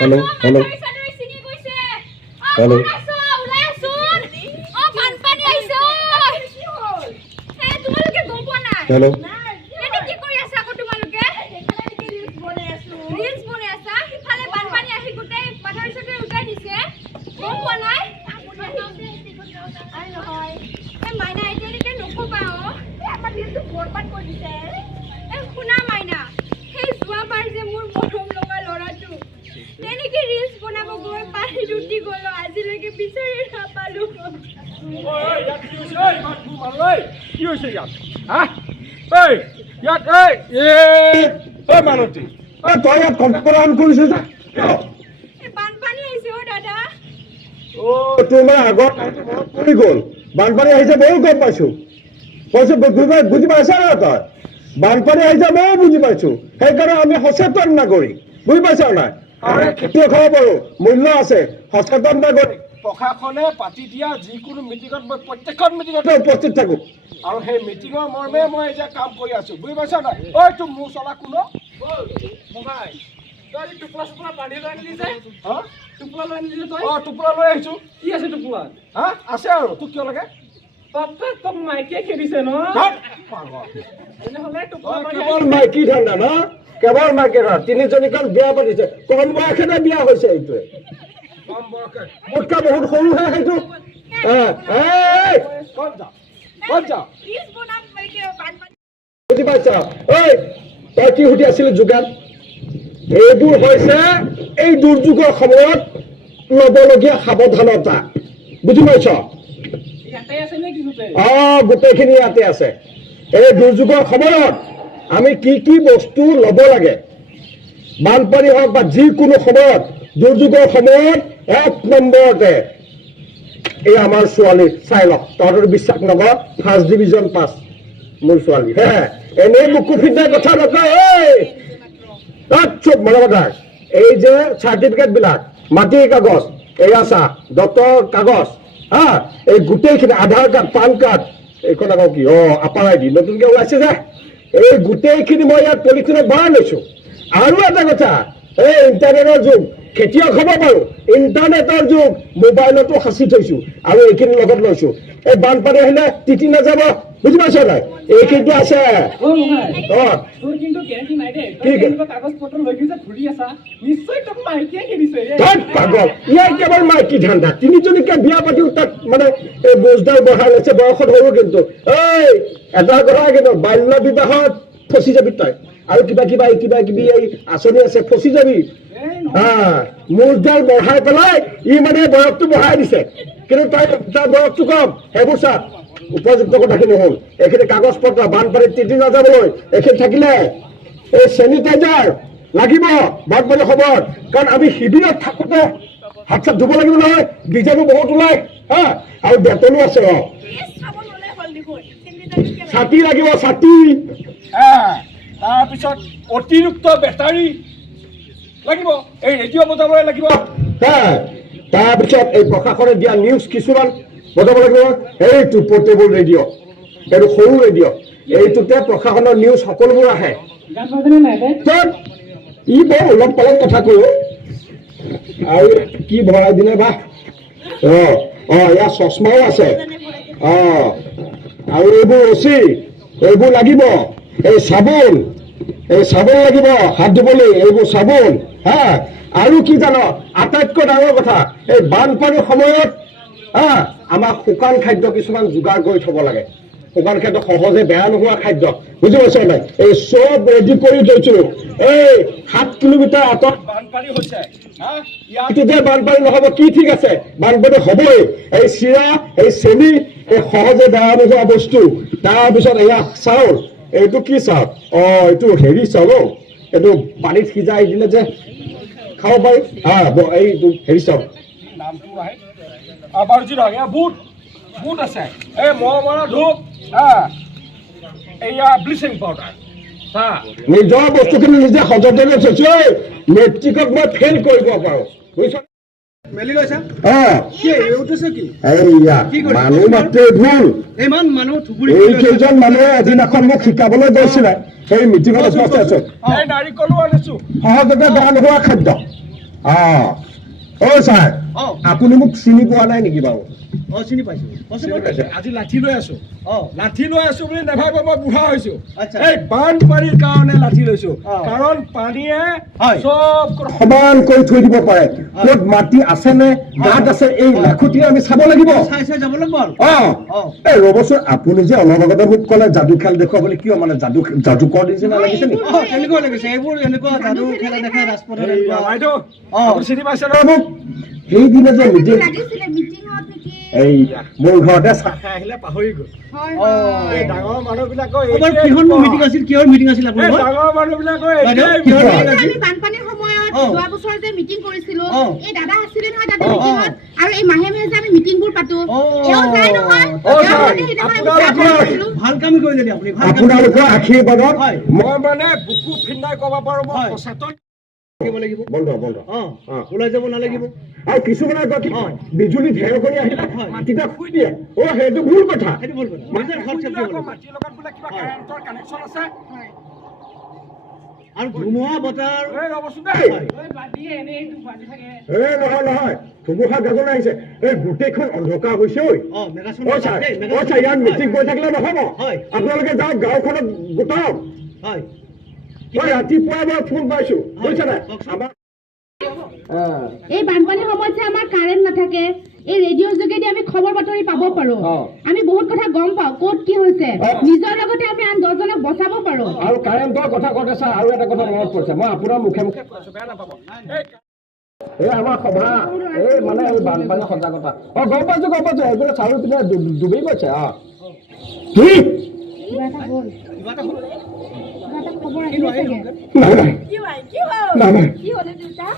Hello hello hello hello মানতি তই ইয়াত computer on কৰিছ যে তোমাৰ আগত পৰি গ'ল বানপানী আহিছে ময়ো গম পাইছো বুজি পাইছা না তই বানপানী আহিছে ময়ো বুজি পাইছো সেইকাৰণে আমি সচেতন নাগৰিক বুজি পাইছা নাই খেতিয়ক হ'ব পাৰো মূল্য আছে সচেতন নাগৰিক প্ৰশাসনে পাতি দিয়া যিকোনো মিটিঙত মই প্ৰত্যেকখন মিটিঙতে উপস্থিত থাকো আৰু সেই মিটিঙৰ মৰ্মে মই এতিয়া কাম কৰি আছো বুজি পাইছা নাই ঐ তোৰ মোৰ চলা কোনো মোবাইল তই টুপলা চুপলা পানী লৈ আনিলি যে টুপলা লৈ আনিলি তই টুপলা লৈ আহিছো কি আছে টুপলা আছে আৰু তোক কিয় লাগে তোক মাইকিয়ে খেদিছে ন কেৱল মাইকী ধান্দা ন কেৱল মাইকী ধান্দা তিনিজনীখন বিয়া পাতিছে কম বয়সতে বিয়া হৈছে এইটোৱে মোতকৈ বহুত সৰুহে সেইটো বুজি পাইছা ঐ তই কি সুধি আছিলি যোগান এইবোৰ হৈছে এই দুৰ্যোগৰ সময়ত ল'বলগীয়া সাৱধানতা বুজি পাইছ গোটেইখিনি ইয়াতে আছে এই দুৰ্যোগৰ সময়ত আমি কি কি বস্তু ল'ব লাগে বানপানী হওক বা যিকোনো সময়ত দুৰ্যোগৰ সময়ত এক নম্বৰতে এই আমাৰ ছোৱালী চাই লওক তহঁতৰ বিশ্বাস নকৰ ফাৰ্ষ্ট ডিভিজন পাছ মোৰ ছোৱালী হে এনেই বুকু ফিটাই কথা নকয় চুপ মনে কথা এই যে চাৰ্টিফিকেট বিলাক মাটিৰ কাগজ এয়া চা ডক্টৰ কাগজ এই গোটেইখিনি আধাৰ কাৰ্ড পান কাৰ্ড এইখন আকৌ কি আপাৰ আই ডি নতুনকে ওলাইছে যে এই গোটেইখিনি মই ইয়াত পলিথিনত ভৰাই লৈছো আৰু এটা কথা এই ইণ্টাৰনেটৰ যুগ খেতিয়ক হ'ব পাৰো ইণ্টাৰনেটৰ যুগ মোবাইলতো সাঁচি থৈছো আৰু এইখিনি লগত লৈছো এই বানপানী আহিলে তিতি নাযাব বুজি পাইছ নাই এইখিনিতো আছে পাগল ইয়াৰ কেৱল মাইকী ধান্দা তিনিজনীকে বিয়া পাতিও তাত মানে এই বোজডাল বঢ়াই লৈছে বয়সত সৰু কিন্তু এই এটা কথা কিন্তু বাল্য বিবাহত ফচি যাবি তই আৰু কিবা কিবি এই আঁচনি আছে ফচি যাবি মোজডাল বঢ়াই পেলাই ই মানে বয়সটো বঢ়াই দিছে কিন্তু তাৰ বয়সটো কম সেইবোৰ চা উপযুক্ত কথাখিনি হ'ল এইখিনি কাগজ পত্ৰ বানপানীত তিতি নাযাবলৈ এইখিনি থাকিলে এই চেনিটাইজাৰ লাগিব বানপানী সময়ত কাৰণ আমি শিবিৰত থাকোঁতে হাত চাত ধুব লাগিব নহয় বীজাণু বহুত ওলাই আৰু বেতনো আছে ছাতি লাগিব ছাতি তাৰপিছত অতিৰিক্ত বেটাৰী লাগিব এই ৰেডিঅ' বজাবলৈ লাগিব তাৰপিছত এই প্ৰশাসনে দিয়া নিউজ কিছুমান বজাব লাগিব এইটো পৰ্টেবল ৰেডিঅ' এইটো সৰু ৰেডিঅ' এইটোতে প্ৰশাসনৰ নিউজ সকলোবোৰ আহে ই বৰ অলপ পলম কথা কৰো আৰু কি ভৰাই দিলে বা ইয়াৰ চশমাও আছে আৰু এইবোৰ ৰছী এইবোৰ লাগিব এই চাবোন লাগিব হাত ধুবলৈ এইবোৰ চাবোন আৰু কি জানো আটাইতকৈ ডাঙৰ কথা এই বানপানীৰ সময়ত আমাক শুকান খাদ্য কিছুমান যোগাৰ কৰি থব লাগে শুকান খাদ্য সহজে বেয়া নোহোৱা খাদ্য বুজি পাইছ নাই এই চব ৰেডি কৰি থৈছো এই 7 কিলোমিটাৰ আঁতৰত বানপানী হৈছে তেতিয়া বানপানী নহব কি ঠিক আছে বানপানী হবই এই চিৰা এই চেনি এই সহজে বেয়া নোহোৱা বস্তু তাৰপিছত এয়া চাউল এইটো কি চাউল এইটো হেৰি চাউল এইটো পানীত সিজাই দিলে যে খাব পাৰি এইটো হেৰি চাউল নামটো আহে বুট আছে এই মহ মৰা ধূপ এয়া ব্লিচিং পাউডাৰ নিজৰ বস্তুখিনি নিজে সযতনে থৈছো মেট্ৰিকত মই ফেইল কৰিব পাৰো বুজিছ মেলি লৈছা মানুহ মাত্ৰে ভুল এইকেইজন মানুহে এদিনাখন মোক শিকাবলৈ গৈছিলে সেই মিটিঙত সহজতে বেয়া নোহোৱা খাদ্য ছাৰ অ আপুনি মোক চিনি পোৱা নাই নেকি বাৰু? অ চিনি পাইছো আজি লাঠি লৈ আছো অ লাঠি লৈ আছো বুলি নাভাবিব মই বুঢ়া হৈছো আচ্ছা। এই বানপানীৰ কাৰণে লাঠি লৈছো অ। কাৰণ পানীয়ে হয়। চব সমান কৰি থৈ দিব পাৰে। ক'ত মাটি আছে নে গাঁত আছে এই লাখুটি আমি চাব লাগিব। চাই চাই যাব লাগিব আৰু অ। এই ৰ'বচোন, আপুনি যে অলপ আগতে মোক ক'লে যাদু খেল দেখুৱা বুলি, কিয় মানে যাদুকৰ নিচিনা লাগিছে নেকি? অ তেনেকুৱা লাগিছে এইবোৰ এনেকুৱা যাদু খেলা দেখাই ৰাজপথত এই এনেকুৱা। বাইদেউ অ। আপুনি চিনি পাইছে ন মোক সেইদিনা যে মিটিং লাগিছিলে মিটিঙত নেকি? এই মোৰ ঘৰতে চাহ খাই আহিলে পাহৰি গ'ল হয় অ। এই ডাঙৰ মানুহবিলাকৰ আমাৰ কিহৰ মিটিং আছিল কিহৰ মিটিং আছিল এই আপোনালোকৰ ডাঙৰ মানুহবিলাকৰ বাইদেউ, এতিয়াই কিহৰ বিপদ। মিটিং আমি বানপানীৰ সময়ত অ। যোৱা বছৰ যে মিটিং কৰিছিলো, অ। এই দাদা আছিলে নহয় তাতে অ, অ। মিটিঙত, আৰু এই মাহে মাহে যে আমি মিটিংবোৰ পাতো, অ। এওঁ যায় নহয়। অ, এওঁ ছাৰ, মানে সেইদিনাখন আমি আপোনালোকৰ চাহ খাইছিলো। ভাল কাম কৰিলে দেই আপুনি ভাল কাম আপোনালোকৰ আশীৰ্বাদত হয়। মই মানে বুকু ফিন্দাই ক'ব পাৰো মই হয়। সচেতন কৰিব লাগিব বন্ধ বন্ধ। অ ওলাই যাব নালাগিব আৰু কিছুমানে কয় কি হয়। বিজুলী ঢেৰেকণি আহিলে হয়। মাটিতে শুই দিয়ে। সেইটো ভুল কথা। সেইটো ভুল কথা নিজৰ ঘৰত চেফটি হ'ব লাগিব মাটিৰ লগত বোলে কিবা হয়। কাৰেণ্টৰ কানেকশ্যন আছে আৰু ধুমুহা বতাহ এই ৰ'বচোন দেই হয়। নহয় নহয়, ধুমুহা গাজনি আহিছে, এই গোটেইখন অন্ধকাৰ হৈছে ঐ। অ মেগাচোন ছাৰ, ছাৰ, ইয়াত মিটিং কৰি থাকিলে নহ'ব। হয়। আপোনালোকে যাওক গাঁওখনত গোটাওক। হয় মই ৰাতিপুৱাই মই ফোন পাইছো, বুজিছে নাই? কওকচোন। আমাৰ এই বানপানীৰ সময়ত যে আমাৰ কাৰেণ্ট নাথাকে, এই ৰেডিঅ'ৰ যোগেদি আমি খবৰ বাতৰি পাব পাৰো। আমি বহুত কথা গম পাওঁ ক'ত কি হৈছে, নিজৰ লগতে আমি আন 10জনক বচাব পাৰো। আৰু কাৰেণ্টৰ কথা কওঁতে ছাৰ আৰু এটা কথা মনত পৰিছে, মই আপোনাৰ মুখে মুখে কৈছো, বেয়া নাপাব এই আমাৰ সভা, এই মানে এই বানপানী সজাগতা। গম পাইছো এইবোৰে চাউল পিনে ডুবি গৈছে। কি? কিবা এটা হ'ল, কিবা এটা হ'ল কিবা এটা খবৰ আহিলে চাগে। নাই নাই নাই নাই। কি হ'ল দেউতা?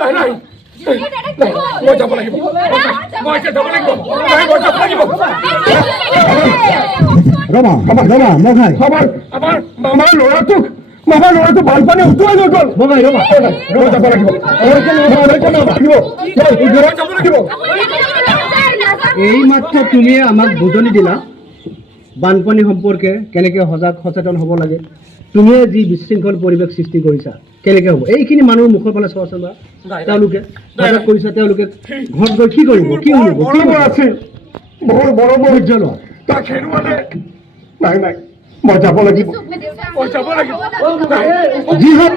নাই নাই মই যাব লাগিব মই এতিয়া যাব লাগিব মই যাব লাগিব ৰবা মই খাই আমাৰ ল'ৰাটোক বানপানী উটুৱাই লৈ গ'ল। মই যাব লাগিব। এই মাত্ৰ তুমি আমাক বুজনি দিলা বানপানী সম্পৰ্কে কেনেকৈ সচেতন হ'ব লাগে। তুমিয়ে যি বিশৃংখল পৰিৱেশ সৃষ্টি কৰিছা, কেনেকৈ হ'ব এইখিনি মানুহৰ মুখৰ ফালে চোৱাচোন বা তেওঁলোকে সজাগ কৰিছা, তেওঁলোকে ঘৰত গৈ কি কৰিব, কি কৰিব, কি আছিল বহুত মৰমৰ ধৈৰ্য লোৱা। তাক হেৰুৱালে। নাই নাই, মই যাব লাগিব। মই যাব লাগিব যি হওক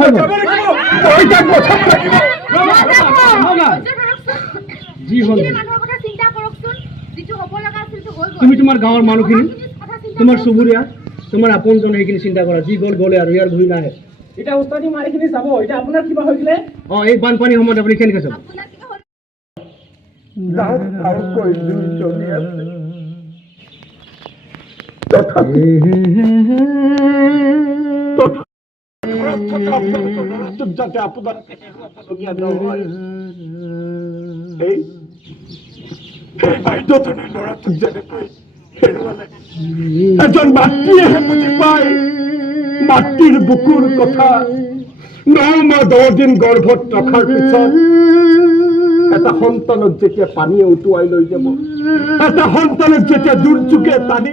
মই যাব লাগিব মই তাক বচাব লাগিব। যি হ'ল মানুহৰ কথা চিন্তা কৰকচোন, যিটো হ'ব লগা আছিল সেইটো হৈ গ'ল। তুমি তোমাৰ গাঁৱৰ মানুহখিনি, কথা চিন্তা তোমাৰ চুবুৰীয়া, তোমাৰ আপোনজন সেইখিনি চিন্তা কৰা। যি গ'ল গ'লে আৰু ইয়াৰ ঘূৰি নাহে। এতিয়া উস্তাদি মাৰিখিনি যাব এতিয়া আপোনাৰ কিবা হৈছিলে এই বানপানীৰ সময়ত আপুনি কেনেকৈ চাব? আপোনাৰ কিবা হ'ল? কৈ জুই জ্বলি আছে। তথাপি ঘৰত থকা আপোনালোকৰ ল'ৰাটোক যাতে আপোনালোকে হেৰুৱাবলগীয়া নহয়। এই বাইদেউজনে ল'ৰাটোক যেনেকৈ হেৰুৱালে, এজন মাতৃয়েহে বুজি পায় মাতৃৰ বুকুৰ কথা। 9 মাহ 10 দিন গৰ্ভত ৰখাৰ পিছত এটা সন্তানক যেতিয়া পানীয়ে উটুৱাই লৈ যাব, এটা সন্তানক যেতিয়া দুৰ্যোগে টানি